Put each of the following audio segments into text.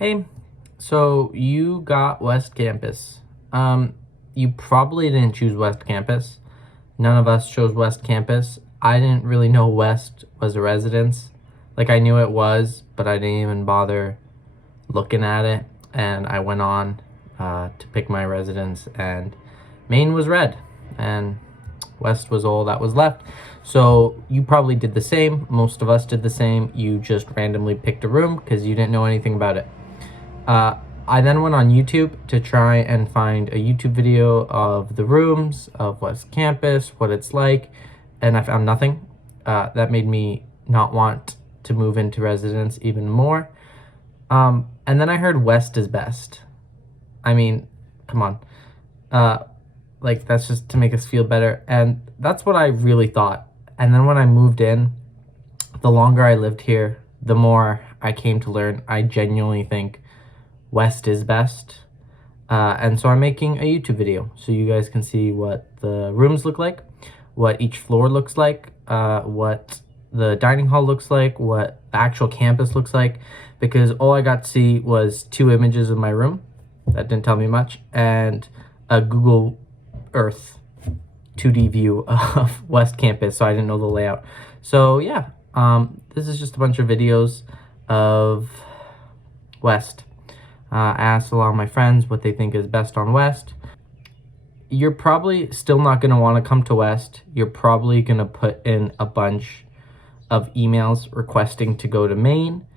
Hey, so you got West Campus. You probably didn't choose West Campus. None of us chose West Campus. I didn't really know West was a residence. Like I knew it was, but I didn't even bother looking at it. And I went on to pick my residence, and Maine was red, and West was all that was left. So you probably did the same. Most of us did the same. You just randomly picked a room because you didn't know anything about it. Uh, I then went on YouTube to try and find a YouTube video of the rooms of West Campus, what it's like, and I found nothing. That made me not want to move into residence even more. And then I heard West is best. I mean, come on. Like, that's just to make us feel better. And that's what I really thought. And then when I moved in, the longer I lived here, the more I came to learn I genuinely think West is best. And so I'm making a YouTube video so you guys can see what the rooms look like, what each floor looks like, what the dining hall looks like, what the actual campus looks like, because all I got to see was 2 images of my room. That didn't tell me much, and a Google Earth 2D view of West Campus, so I didn't know the layout. So yeah, this is just a bunch of videos of West. I asked a lot of my friends what they think is best on West. You're probably still not going to want to come to West. You're probably going to put in a bunch of emails requesting to go to Maine.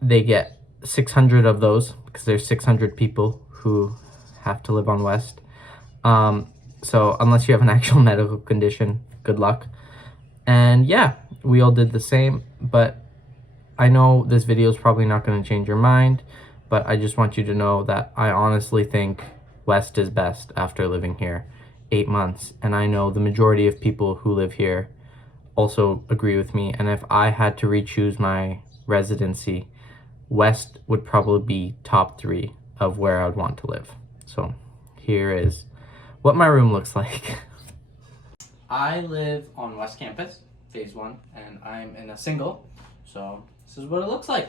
They get 600 of those because there's 600 people who have to live on West. So unless you have an actual medical condition, good luck. And yeah, we all did the same, but I know this video is probably not going to change your mind, but I just want you to know that I honestly think West is best after living here 8 months. And I know the majority of people who live here also agree with me. And if I had to re-choose my residency, West would probably be top 3 of where I would want to live. So here is what my room looks like. I live on West Campus, phase 1, and I'm in a single. So this is what it looks like.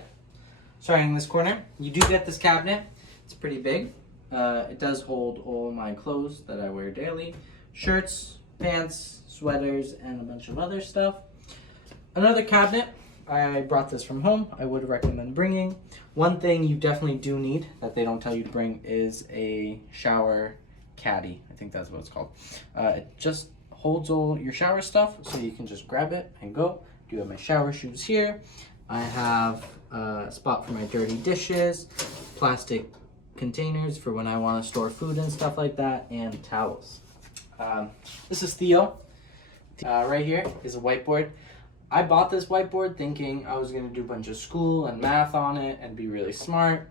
Starting in this corner, you do get this cabinet. It's pretty big. It does hold all my clothes that I wear daily. Shirts, pants, sweaters, and a bunch of other stuff. Another cabinet. I brought this from home. I would recommend bringing. One thing you definitely do need that they don't tell you to bring is a shower caddy. I think that's what it's called. It just holds all your shower stuff, so you can just grab it and go. Do have my shower shoes here. I have a spot for my dirty dishes, plastic containers for when I want to store food and stuff like that, and towels. This is Theo. Right here is a whiteboard. I bought this whiteboard thinking I was going to do a bunch of school and math on it and be really smart.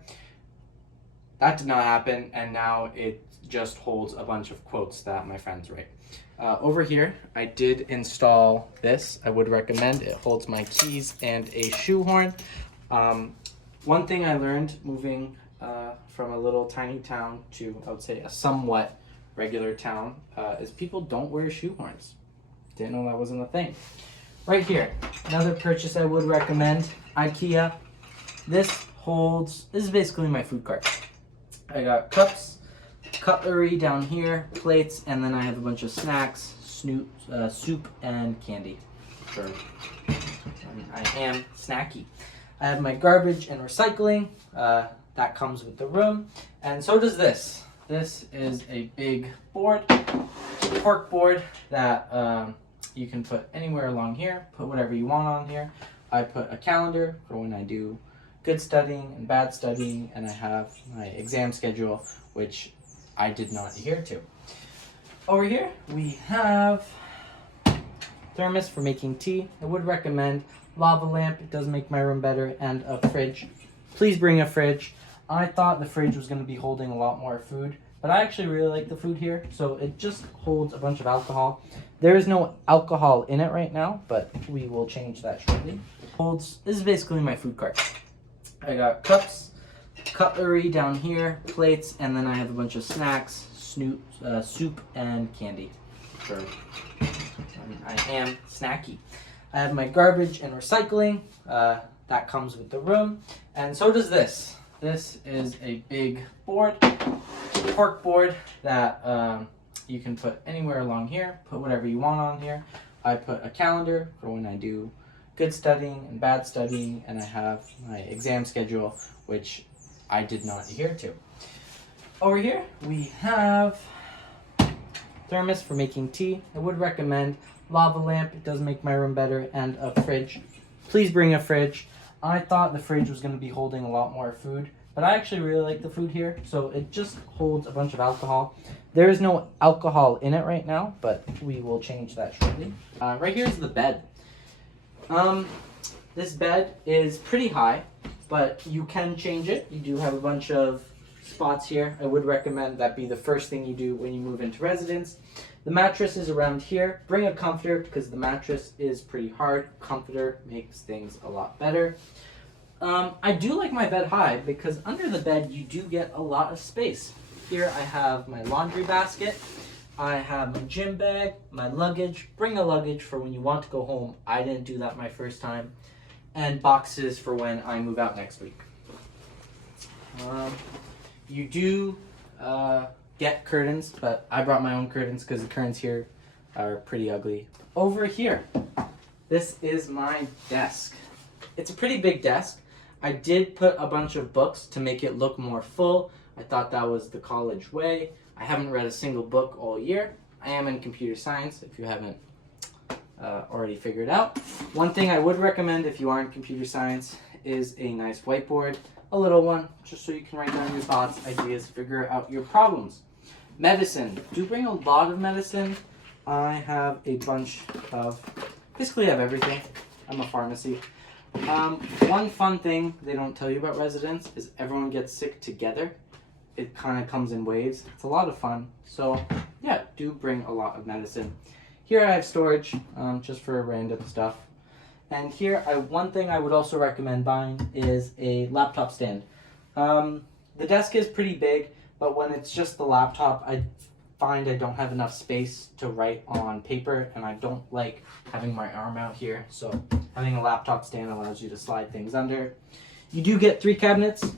That did not happen, and now it just holds a bunch of quotes that my friends write. Over here, I did install this. I would recommend. It holds my keys and a shoehorn. One thing I learned moving from a little tiny town to, I would say, a somewhat regular town is people don't wear shoehorns. Didn't know that wasn't a thing. Right here, another purchase I would recommend, IKEA. This is basically my food cart. I got cups, cutlery down here, plates, and then I have a bunch of snacks, soup, and candy. Sure. I am snacky. I have my garbage and recycling. That comes with the room. And so does this. This is a big board, cork board that you can put anywhere along here. Put whatever you want on here. I put a calendar for when I do good studying and bad studying, and I have my exam schedule, which I did not adhere to. Over here, we have thermos for making tea. I would recommend lava lamp. It does make my room better, and a fridge. Please bring a fridge. I thought the fridge was going to be holding a lot more food, but I actually really like the food here, so it just holds a bunch of alcohol. There is no alcohol in it right now, but we will change that shortly. This is basically my food cart. I got cups, cutlery down here, plates, and then I have a bunch of snacks, soup, and candy. Sure. I am snacky. I have my garbage and recycling. That comes with the room. And so does this. This is a big board, cork board that you can put anywhere along here. Put whatever you want on here. I put a calendar for when I do good studying and bad studying, and I have my exam schedule, which I did not adhere to. Over here we have thermos for making tea. I would recommend lava lamp. It does make my room better, and a fridge. Please bring a fridge. I thought the fridge was going to be holding a lot more food, but I actually really like the food here. So it just holds a bunch of alcohol. There is no alcohol in it right now, but we will change that shortly. Right here is the bed. This bed is pretty high, but you can change it. You do have a bunch of spots here. I would recommend that be the first thing you do when you move into residence. The mattress is around here. Bring a comforter because the mattress is pretty hard. Comforter makes things a lot better. I do like my bed high because under the bed you do get a lot of space. Here I have my laundry basket. I have my gym bag, my luggage. Bring a luggage for when you want to go home. I didn't do that my first time. And boxes for when I move out next week. You do get curtains, but I brought my own curtains because the curtains here are pretty ugly. Over here, this is my desk. It's a pretty big desk. I did put a bunch of books to make it look more full. I thought that was the college way. I haven't read a single book all year. I am in computer science, if you haven't already figured out. One thing I would recommend if you are in computer science is a nice whiteboard. A little one, just so you can write down your thoughts, ideas, figure out your problems. Medicine. Do bring a lot of medicine. I have a bunch of, basically I have everything. I'm a pharmacy. One fun thing they don't tell you about residence is everyone gets sick together. It kind of comes in waves. It's a lot of fun. So yeah, do bring a lot of medicine. Here I have storage, just for random stuff. And here, one thing I would also recommend buying is a laptop stand. The desk is pretty big, but when it's just the laptop, I find I don't have enough space to write on paper, and I don't like having my arm out here. So having a laptop stand allows you to slide things under. You do get 3 cabinets.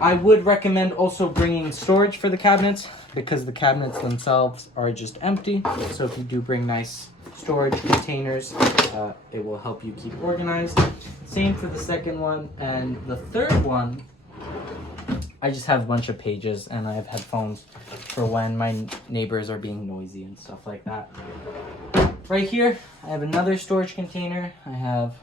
I would recommend also bringing storage for the cabinets because the cabinets themselves are just empty. So if you do bring nice storage containers, it will help you keep organized. Same for the second one. And the third one, I just have a bunch of pages and I have headphones for when my neighbors are being noisy and stuff like that. Right here, I have another storage container. I have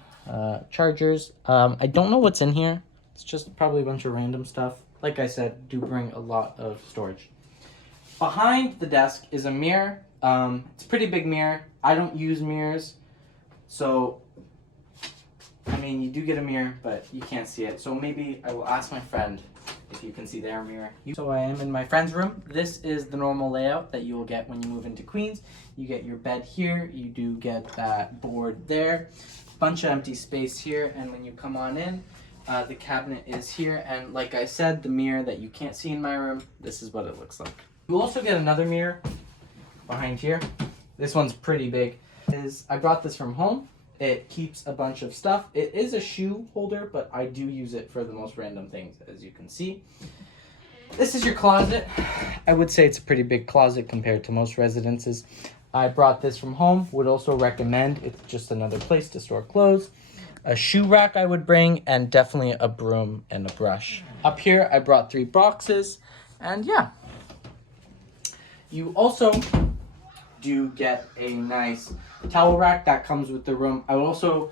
chargers. I don't know what's in here. It's just probably a bunch of random stuff. Like I said, do bring a lot of storage. Behind the desk is a mirror. It's a pretty big mirror. I don't use mirrors, so I mean you do get a mirror, but you can't see it. So maybe I will ask my friend if you can see their mirror. So I am in my friend's room. This is the normal layout that you will get when you move into Queens. You get your bed here. You do get that board there. Bunch of empty space here, and when you come on in, the cabinet is here. And like I said, the mirror that you can't see in my room, this is what it looks like. You also get another mirror behind here. This one's pretty big. I brought this from home. It keeps a bunch of stuff. It is a shoe holder, but I do use it for the most random things, as you can see. This is your closet. I would say it's a pretty big closet compared to most residences. I brought this from home. Would also recommend. It's just another place to store clothes. A shoe rack I would bring, and definitely a broom and a brush. Up here, I brought 3 boxes, and yeah. You also do get a nice towel rack that comes with the room. I will also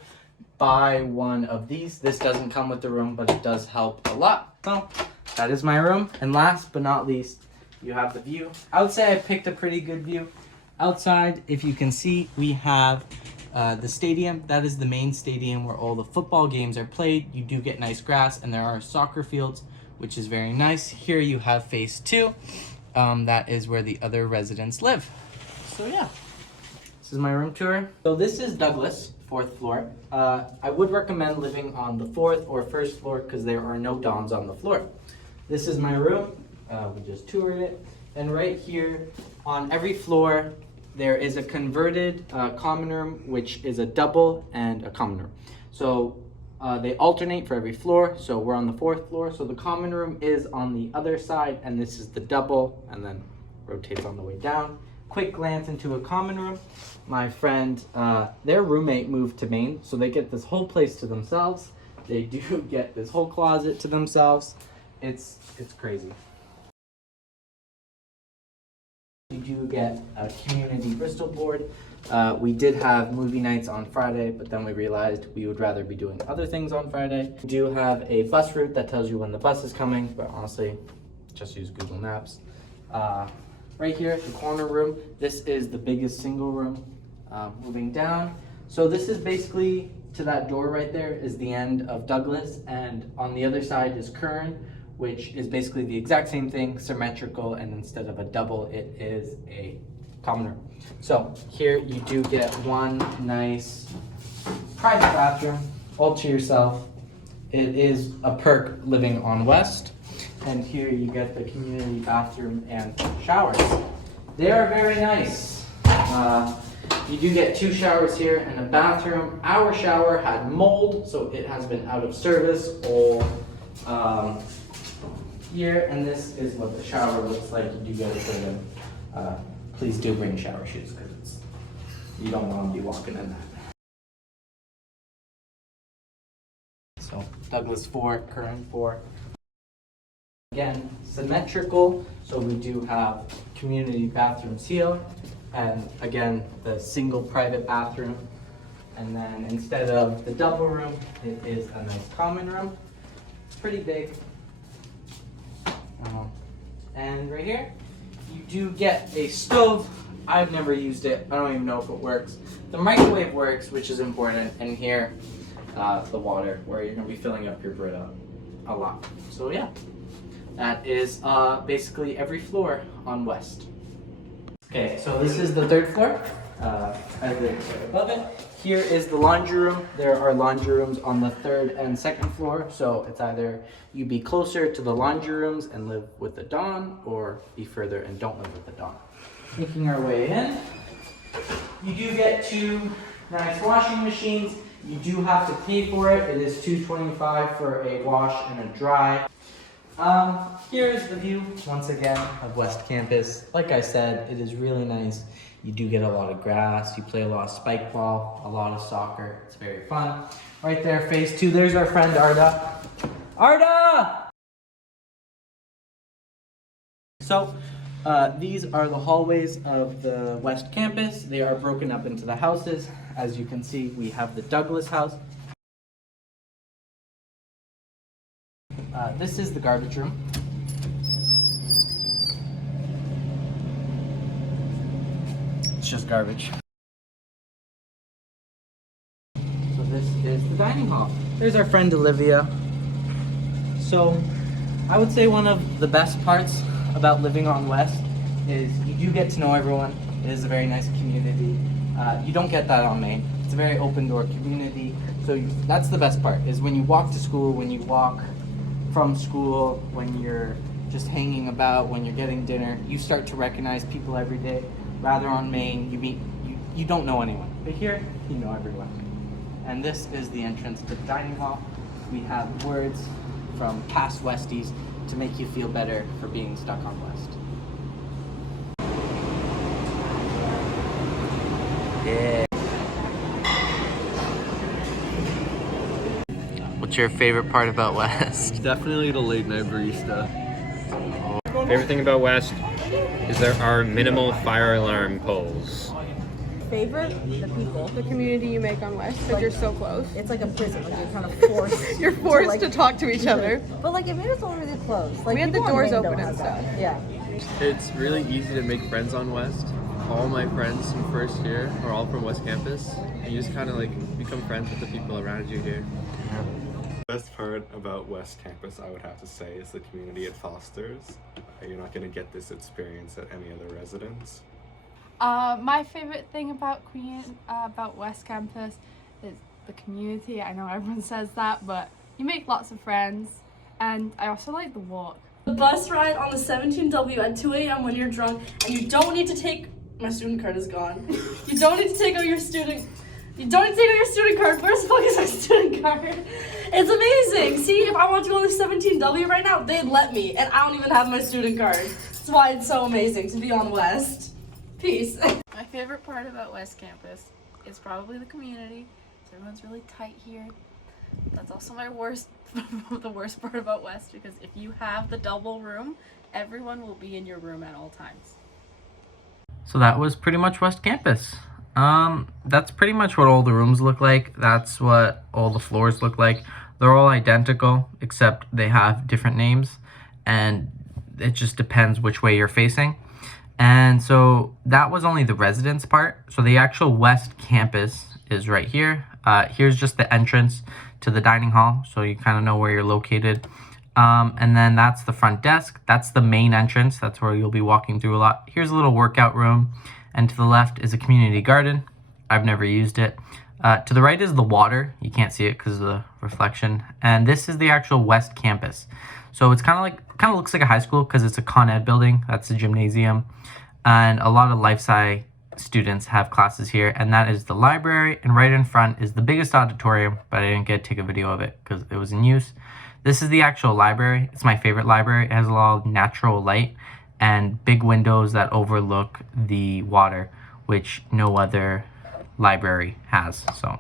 buy one of these. This doesn't come with the room, but it does help a lot. So that is my room. And last but not least, you have the view. I would say I picked a pretty good view. Outside, if you can see, we have the stadium. That is the main stadium where all the football games are played. You do get nice grass, and there are soccer fields, which is very nice. Here you have phase 2. That is where the other residents live. So yeah, this is my room tour. So this is Douglas, 4th floor. I would recommend living on the 4th or 1st floor because there are no dorms on the floor. This is my room. We just toured it. And right here on every floor, there is a converted common room, which is a double and a common room. So They alternate for every floor, so we're on the 4th floor. So the common room is on the other side, and this is the double, and then rotates on the way down. Quick glance into a common room. My friend, their roommate moved to Maine, so they get this whole place to themselves. They do get this whole closet to themselves. It's crazy. You do get a community Bristol board. We did have movie nights on Friday, but then we realized we would rather be doing other things on Friday. We do have a bus route that tells you when the bus is coming, but honestly, just use Google Maps. Right here, the corner room, this is the biggest single room. Moving down. So this is basically, to that door right there, is the end of Douglas, and on the other side is Kern, which is basically the exact same thing, symmetrical, and instead of a double, it is a common room. So here you do get one nice private bathroom, all to yourself. It is a perk living on West. And here you get the community bathroom and showers. They are very nice. You do get 2 showers here and a bathroom. Our shower had mold, so it has been out of service all year. And this is what the shower looks like. You do get it for them. Please do bring shower shoes because you don't want to be walking in that. So Douglas 4, Curran 4. Again, symmetrical, so we do have community bathrooms here, and again, the single private bathroom. And then instead of the double room, it is a nice common room. It's pretty big. And right here, you do get a stove. I've never used it. I don't even know if it works. The microwave works, which is important. And here, the water, where you're gonna be filling up your Brita a lot. So yeah. That is basically every floor on West. Okay, so this is the 3rd floor. As it above it. Here is the laundry room. There are laundry rooms on the 3rd and 2nd floor. So it's either you be closer to the laundry rooms and live with the Dawn, or be further and don't live with the Dawn. Making our way in. You do get 2 nice washing machines. You do have to pay for it. It is $2.25 for a wash and a dry. Here's the view, once again, of West Campus. Like I said, it is really nice. You do get a lot of grass, you play a lot of spike ball, a lot of soccer. It's very fun. Right there, phase 2, there's our friend Arda. Arda! So, these are the hallways of the West Campus. They are broken up into the houses. As you can see, we have the Douglas house. This is the garbage room. It's just garbage. So this is the dining hall. There's our friend Olivia. So I would say one of the best parts about living on West is you do get to know everyone. It is a very nice community. You don't get that on Maine. It's a very open door community. So that's the best part, is when you walk to school, when you walk from school, when you're just hanging about, when you're getting dinner, you start to recognize people every day. Rather on Maine, you don't know anyone. But here, you know everyone. And this is the entrance to the dining hall. We have words from past Westies to make you feel better for being stuck on West. Yeah. What's your favorite part about West? Definitely the late night barista. Favorite thing about West is there are minimal fire alarm poles. Favorite? The people. The community you make on West, because you're so close. It's like a prison, like you're kind of forced. You're forced to talk to each other. But like it made us all really close. Like We had the people on doors Maine open don't and have that. stuff. Yeah. It's really easy to make friends on West. All my friends from first year are all from West Campus. And you just kind of like become friends with the people around you here. The best part about West Campus, I would have to say, is the community it fosters. You're not going to get this experience at any other residence. My favorite thing about West Campus is the community. I know everyone says that, but you make lots of friends, and I also like the walk. The bus ride on the 17W at 2 a.m. when you're drunk, and you don't need to take, my student card is gone. You don't need to take out your student You don't need to take out your student card. Where's the fuck is my student card? It's amazing. See, if I want to go on the 17W right now, they'd let me. And I don't even have my student card. That's why it's so amazing to be on West. Peace. My favorite part about West Campus is probably the community. Everyone's really tight here. That's also my worst, the worst part about West, because if you have the double room, everyone will be in your room at all times. So that was pretty much West Campus. That's pretty much what all the rooms look like. That's what all the floors look like. They're all identical, except they have different names, and it just depends which way you're facing. And so that was only the residence part. So the actual West Campus is right here. Here's just the entrance to the dining hall, so you kind of know where you're located. And then that's the front desk. That's the main entrance. That's where you'll be walking through a lot. Here's a little workout room, and to the left is a community garden. I've never used it. To the right is the water. You can't see it because of the reflection. And this is the actual West Campus. So it's kind of looks like a high school because it's a Con Ed building. That's the gymnasium, and a lot of Life Sci students have classes here. And that is the library. And right in front is the biggest auditorium, but I didn't get to take a video of it because it was in use. This is the actual library. It's my favorite library. It has a lot of natural light and big windows that overlook the water, which no other library has. So